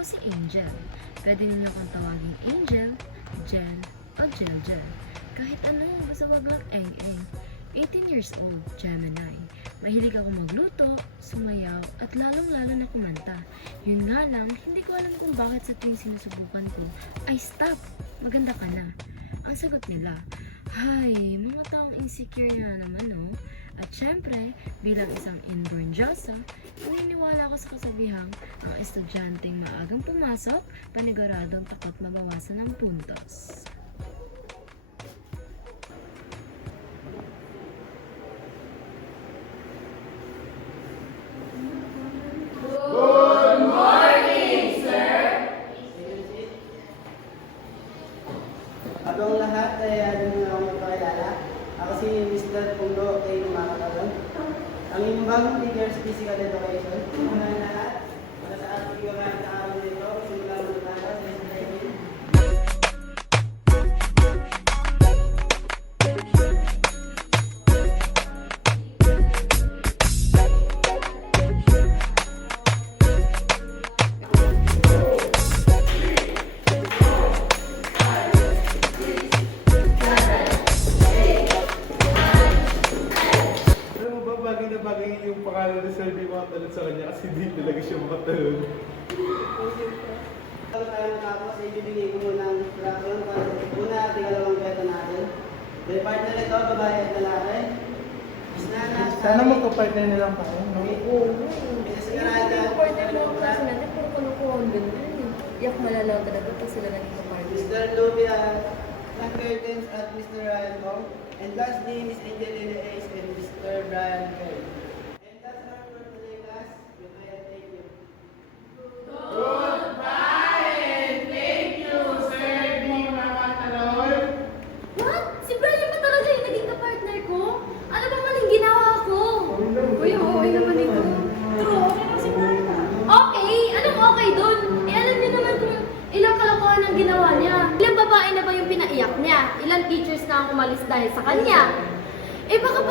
Ako si Angel. Pwede ninyo akong tawaging Angel, Jel, o Jel. Kahit ano, basta wag lang eng-eng. 18 years old, Gemini. Mahilig ako magluto, sumayaw, at lalong-lalo na kumanta. Yun nga lang, hindi ko alam kung bakit sa tuwing sinusubukan ko, ay stop! Maganda ka na. Ang sagot nila, hay, mga taong insecure na naman, no? At syempre, bilang isang inborn Diyosa, naniniwala ako sa kasabihang ang estudyanteng maagang pumasok, paniguradong takot mabawasan ng puntos. Abang lahat ay ano na akong pakilala. Ako si Mr. Pundo kay Makakabang. Ang inyong bagong teacher sa Physical Education. Una na lahat, para sa ating gawain na araw nito, simulan mo na tayo sa exercise. Bagay yung pangalan ni Sir di makatalon sa kanya kasi di talaga siya makatalon. Bago tayo matapos, ibibigay ko muna ang instruction para una at ikalawang kwento natin. May partner ito, babae at lalaki. Sana magka-partner nilang pa. No? Yak malalaw talaga pag sila naging kapartner. Mr. Lubia Curtains at Mr. Ryan Kong. And lastly, Miss Angelina Ace and Mr. Brian Kerr. And that's our for today, class. Goodbye and thank you. What? Si Brian ba talaga yung naging kapartner ko? Ano bang maling ginawa ko? Uy, oo, naman ito. True, okay lang si Brian. Okay? Anong okay dun? Eh, alam niyo naman kung ilang kalokohan ang ginawa niya. Ilang babae na ba yung pinaiyak niya? Ilang teachers na ang umalis dahil sa kanya? Eh baka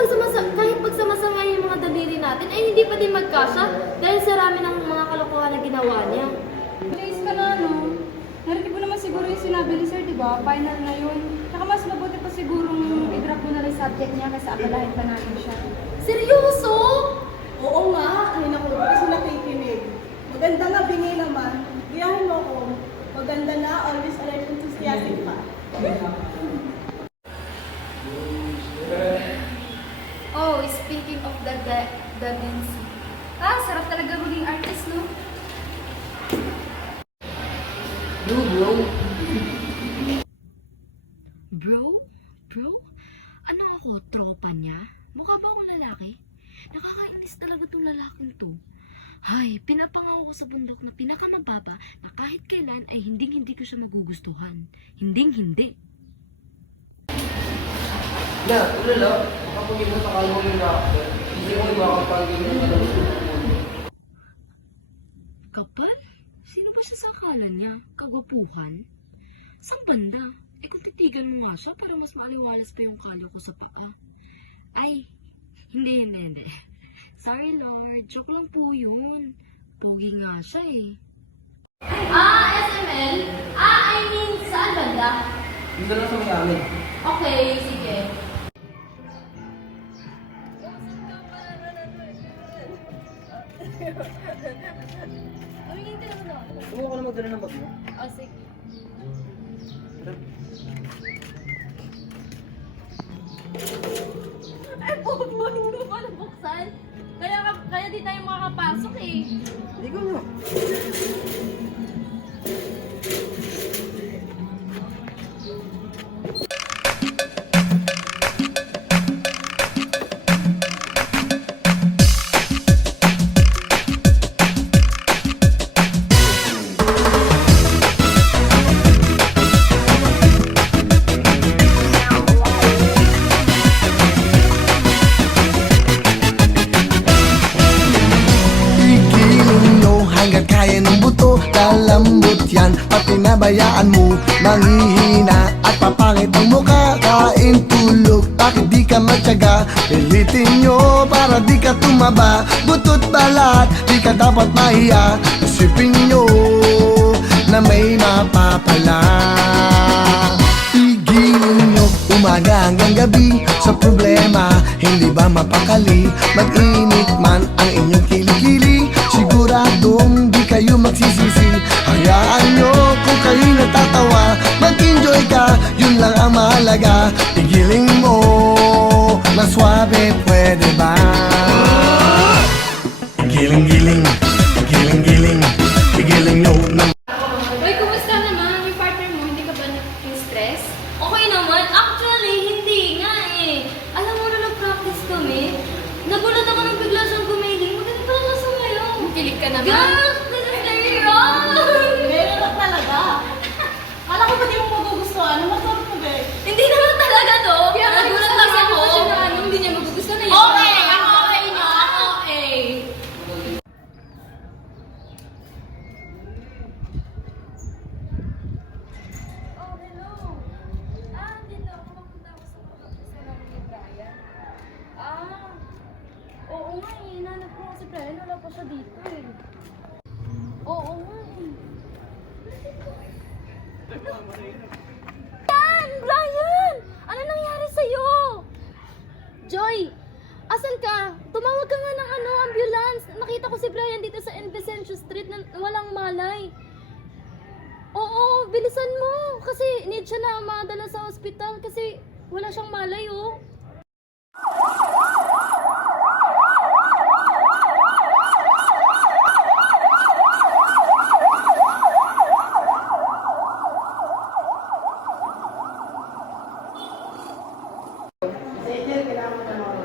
kahit pagsamasama yung mga daliri natin, ay hindi pa din magkasya dahil sa rami ng mga kalokohan na ginawa niya. Please ka na, no? Narinig mo naman siguro yung sinabi ni Sir, di ba? Final na yun. Saka mas mabuti pa sigurong i-drop mo na rin subject niya kasi akalahin pa natin siya. Seryoso? Oo nga, ay naku, kasi nakikinig. Maganda nga, bingi naman. Giyahin mo ako. Maganda na, always alert, enthusiastic pa. Oh, speaking of the dancing. Sarap talaga maging artist, no? Bro? Ano ako, tropa niya? Mukha ba akong lalaki? Nakakainis talaga tong lalaking to. Hay, pinapangako ko sa bundok na pinakamababa na kahit kailan ay hinding-hindi ko siya magugustuhan. Hinding-hindi. Na, ulala, makapagin mo sa kalmo yung doctor. Hindi mo makapagin yung Kapal? Sino ba siya sa akala niya? Kagwapuhan? Sang banda? Eh kung titigan mo nga siya para mas maaliwalas pa yung kalo ko sa paa. Ay, hindi. Sorry Lord, joke lang po yun. Pogi nga siya eh. SML? I mean, saan banda? Dito lang sa may amin. Okay, sige. Sumo ka na magdala ng bag mo. Oh, sige. Ay, Bob, hindi mo pala buksan. Kaya di tayo makakapasok eh. Hindi ko mo. Lalambot yan, pati nabayaan mo manghihina at papangit ang mukha. Kain tulog, bakit di ka matyaga? Pilitin nyo para di ka tumaba. Butot balat, di ka dapat mahiya. Isipin nyo pala. Igilin nyo umaga hanggang gabi sa problema, hindi ba mapakali? Mag-init man ang inyong kilikili, siguradong di kayo magsisisi. Hayaan nyo kung kayo'y natatawa, mag-enjoy ka, yun lang ang mahalaga. Igilin mo na swabe, pwede ba? Giling-giling, giling-giling, giling nyo na. Uy, kumusta naman? Yung partner mo, hindi ka ba na-stress? Okay naman. Actually, hindi nga eh. Alam mo na nag-practice kami. Nagulat ako nang bigla siyang gumiling. Magaling pala siya sumayaw. Kilig ka naman. Girl, this is serious! Meron na talaga. Kala ko ba di mo magugustuhan? Ano masarap mo, Bek? Hindi naman talaga to. Kaya Nagulat lang ako. Hindi niya magugustuhan na yun. Okay, ako okay niyo. Ako okay. Oh, hello. Dito ako. Mapunta ako sa pagkakasalanan ni Brian. Oo nga eh. Nanap ko si Brian. Wala pa siya dito eh. Oo nga eh. Brian! Ano nangyari sa'yo? Joy! Asan ka? Tumawag ka nga ng ambulance. Nakita ko si Brian dito sa Indecencio Street na walang malay. Oo, bilisan mo. Kasi need siya na madala sa ospital kasi wala siyang malay, oh. Si Angel, kailangan mo tanong.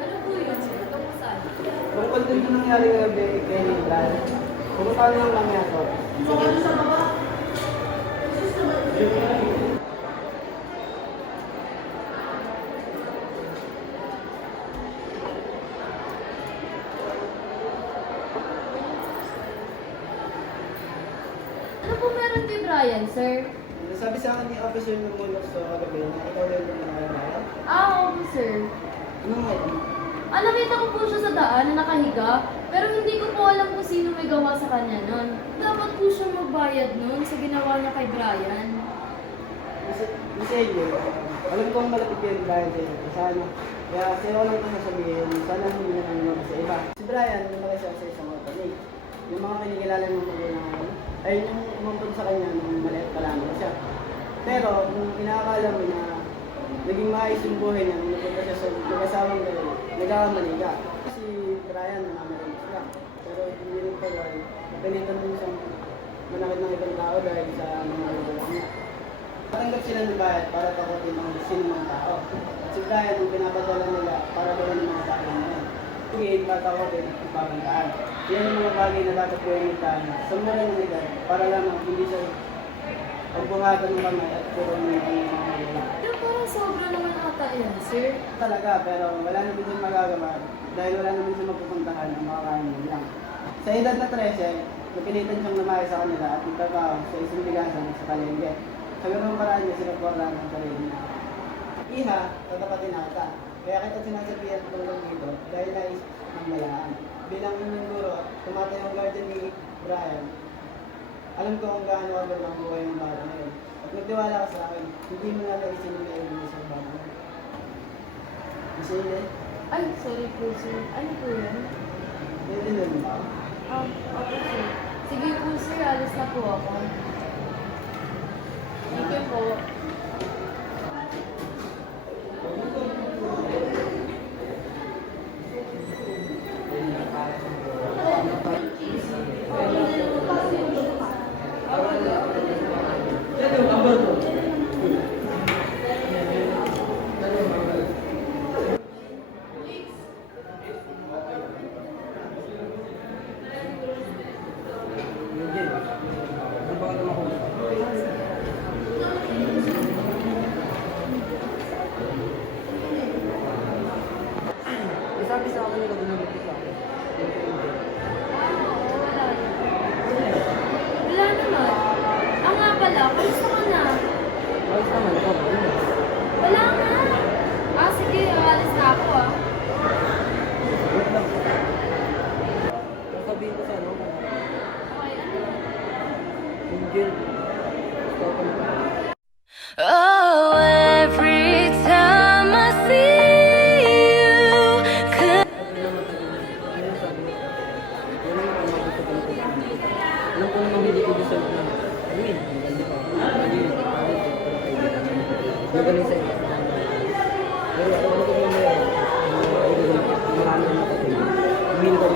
Ano po yun? Tungkol saan? Tungkol din sa nangyari kay Brad. Kung paano lang nangyari to. Ano po meron kay Brian, sir? Sabi sa akin ni Officer Numulok sa kagabi na ikaw rin yung nakakaya. Oo, sir. Anong ngayon? Nakita ko po siya sa daan na nakahiga, pero hindi ko po alam kung sino may gawa sa kanya nun. Dapat po siya magbayad nun sa ginawa niya kay Brian. Miss Angel, alam kong malapit yung Brian sa'yo. Sana. Kaya sa'yo ko lang ito sasabihin, sana hindi na namin sa iba. Si Brian, lumaki siya sa isang orphanage. Yung mga kinikilala ng magulang ay yung umumpun sa kanya nung maliit pa lang siya. Pero, nung pinakakala mo na naging maayos yung buhay niya, nung napunta siya sa mag-asawang gano'n, nagkakamali ka. Si Brian, namamaril sila. Pero hindi rin pala, napinitan din siyang manakit ng ibang tao dahil sa mga magulang niya. Patanggap sila ng bayad para takutin ang sino mga tao. At si Brian, ang pinapadala nila para gawin ng mga tao na yan. Sige, tatakotin at ipabantaan. Yan ang mga bagay na dapat gawin ng sa mura ng edad para lamang hindi siya pagbuhatan ng kamay at puro ng mga magulang. Pero parang sobra naman ata yan, sir. Talaga, pero wala naman siyang magagawa dahil wala naman siyang mapupuntahan ang mga kaya niya lang. Sa edad na 13, napilitan siyang lumaki sa kanila at nagtrabaho sa isang bigasan sa palengke. Sa ganung paraan niya, sinuportahan ng sarili niya. Iha, tatapatin ata. Kaya kita sinasabihan tulong dito dahil nais ng malaan. Bilang inyong guro at tumatay ang guardian ni Brian, alam ko kung gaano kabal ang buhay ng bata na yun. At magtiwala ka sa akin, hindi mo na naisin na may sa bata na yun. Kasi yun, Ay, sorry po, sir. Ano po yun? pwede nun ba? Okay, sir. Sige po, sir. Alis na po ako. Thank you po. Sabi sa akin nila ginamit sa akin. Wala naman. Nga pala, kamusta ka na? Bakit naman ikaw ba yun? Wala nga. Sige, alis na ako Wait lang. Sasabihin ko sa ano? Okay, ano? Angel. Oh, every time I see you. Alam ko namang hindi ko deserve na gawin. Magaling sa iyo. Pero ako ko naman marami na nakatulog. Hindi ko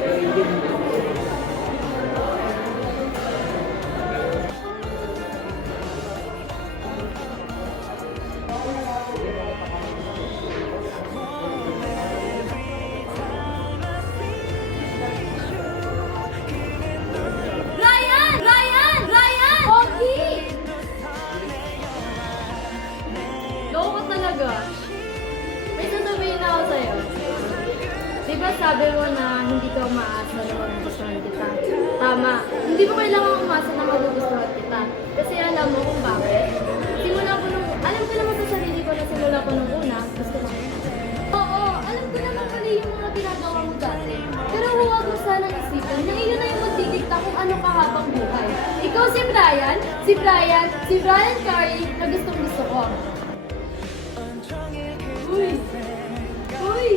pero hindi mo. Ryan! Ryan! Ryan! Pogi! Loko ka talaga. May sasabihin ako sa'yo. Di ba sabi mo na hindi ka umaasa na magugustuhan kita? Tama. Hindi mo kailangan umasa na magugustuhan kita. Kasi alam mo kung bakit? Alam ko naman sa sarili ko na simula ko nung una, gusto ko. Oo, alam ko naman mali yung mga ginagawa mo dati. Pero huwag mo sanang isipin na iyon na yung magdidikta kung ano ka habang buhay. Ikaw si Brian, si Brian Carey na gustong gusto ko. Uy! Uy!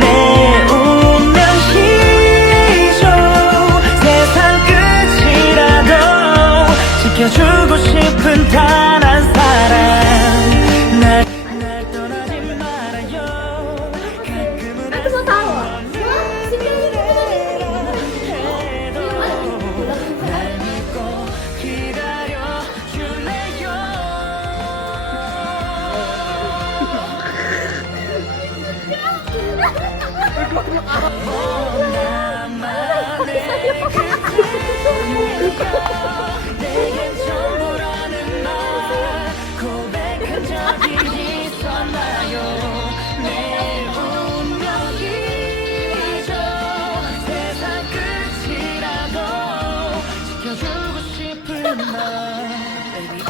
내 운명이죠 세상 끝이라도 지켜주고 싶은 단 한 사람 날 떠나지 말아요 가끔은 Ano ba tawa? Ha? Si Brian yung 날 믿고 기다려줄래요 나만의 내겐 전부라는 말 고백한 적이 있었나요 내 운명이죠 세상 끝이라도 지켜주고 싶은 날 Baby